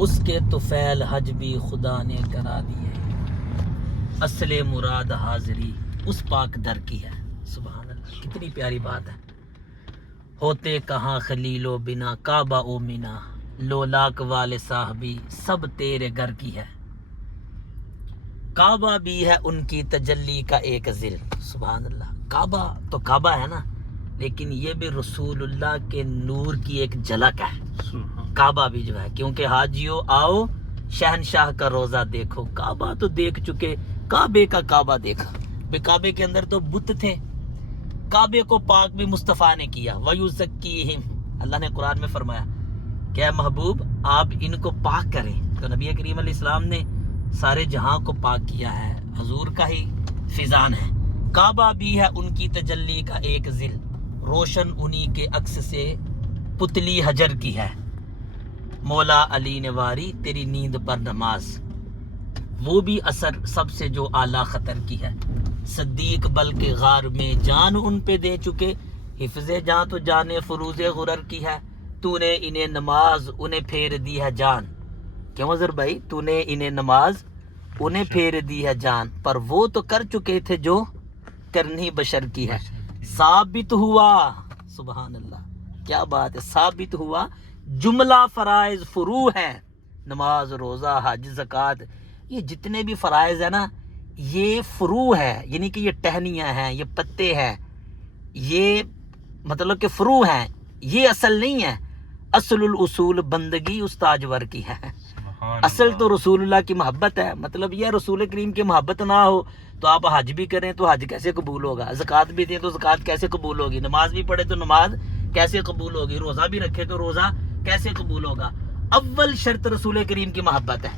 اس کے طفیل حج بھی خدا نے کرا دیے، اصل مراد حاضری اس پاک در کی ہے۔ سبحان اللہ، کتنی پیاری بات ہے۔ ہوتے کہاں خلیل و بنا کعبہ و مینا، لولاک والے صاحبی سب تیرے گھر کی ہے۔ کعبہ بھی ہے ان کی تجلی کا ایک ذل۔ سبحان اللہ، کعبہ تو کعبہ ہے نا، لیکن یہ بھی رسول اللہ کے نور کی ایک جھلک ہے۔ کعبہ بھی جو ہے، کیونکہ حاجیوں آؤ شہنشاہ کا روزہ دیکھو۔ کعبہ تو دیکھ چکے، کعبے کا کعبہ دیکھا، بے کعبے کے اندر تو بت تھے، کعبے کو پاک بھی مصطفیٰ نے کیا۔ وَيُزَكِّيهِمْ، اللہ نے قرآن میں فرمایا کہ اے محبوب آپ ان کو پاک کریں، تو نبی کریم علیہ السلام نے سارے جہاں کو پاک کیا ہے، حضور کا ہی فیضان ہے۔ کعبہ بھی ہے ان کی تجلی کا ایک ذل، روشن انہی کے عکس سے پتلی حجر کی ہے۔ مولا علی نے واری تیری نیند پر نماز، وہ بھی اثر سب سے جو اعلیٰ خطر کی ہے۔ صدیق بلکہ غار میں جان ان پہ دے چکے، حفظ جان تو جان فروز غرر کی ہے۔ تو نے انہیں نماز انہیں پھیر دی ہے جان، کیوں اظہر بھائی؟ تو نے انہیں نماز انہیں پھیر دی ہے جان، پر وہ تو کر چکے تھے جو کرنی بشر کی ہے۔ ثابت ہوا، سبحان اللہ کیا بات ہے، ثابت ہوا جملہ فرائض فروع ہے، نماز روزہ حج زکوٰۃ، یہ جتنے بھی فرائض ہیں نا یہ فروع ہے، یعنی کہ یہ ٹہنیاں ہیں، یہ پتے ہیں، یہ مطلب کہ فروع ہیں، یہ اصل نہیں ہے۔ اصل الاصول بندگی اس تاجور کی ہے، اصل تو رسول اللہ کی محبت ہے۔ مطلب یہ رسول کریم کی محبت نہ ہو تو آپ حج بھی کریں تو حج کیسے قبول ہوگا، زکوٰۃ بھی دیں تو زکوٰۃ کیسے قبول ہوگی، نماز بھی پڑھے تو نماز کیسے قبول ہوگی، روزہ بھی رکھے تو روزہ کیسے قبول ہوگا۔ اول شرط رسول کریم کی محبت ہے،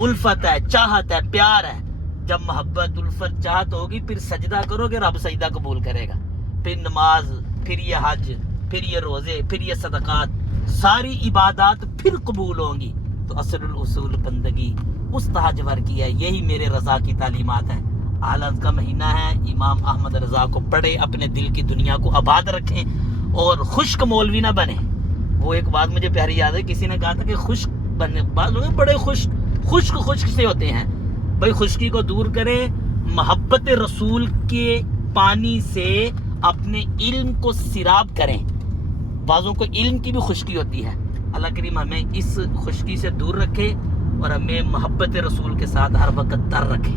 الفت ہے، چاہت ہے، پیار ہے۔ جب محبت الفت چاہت ہوگی پھر سجدہ کرو گے، رب سجدہ قبول کرے گا، پھر نماز، پھر یہ حج، پھر یہ روزے، پھر یہ صدقات، ساری عبادات پھر قبول ہوں گی۔ تو اصل الاصول بندگی اس تاجور کی ہے، یہی میرے رضا کی تعلیمات ہیں۔ اعلیٰ کا مہینہ ہے، امام احمد رضا کو پڑھے، اپنے دل کی دنیا کو آباد رکھیں اور خشک مولوی نہ بنے۔ وہ ایک بات مجھے پیاری یاد ہے، کسی نے کہا تھا کہ خشک بننے بعض لوگ بڑے خشک سے ہوتے ہیں، بھائی خشکی کو دور کریں، محبت رسول کے پانی سے اپنے علم کو سیراب کریں۔ بعضوں کو علم کی بھی خشکی ہوتی ہے، اللہ کریم ہمیں اس خشکی سے دور رکھے اور ہمیں محبت رسول کے ساتھ ہر وقت تر رکھے۔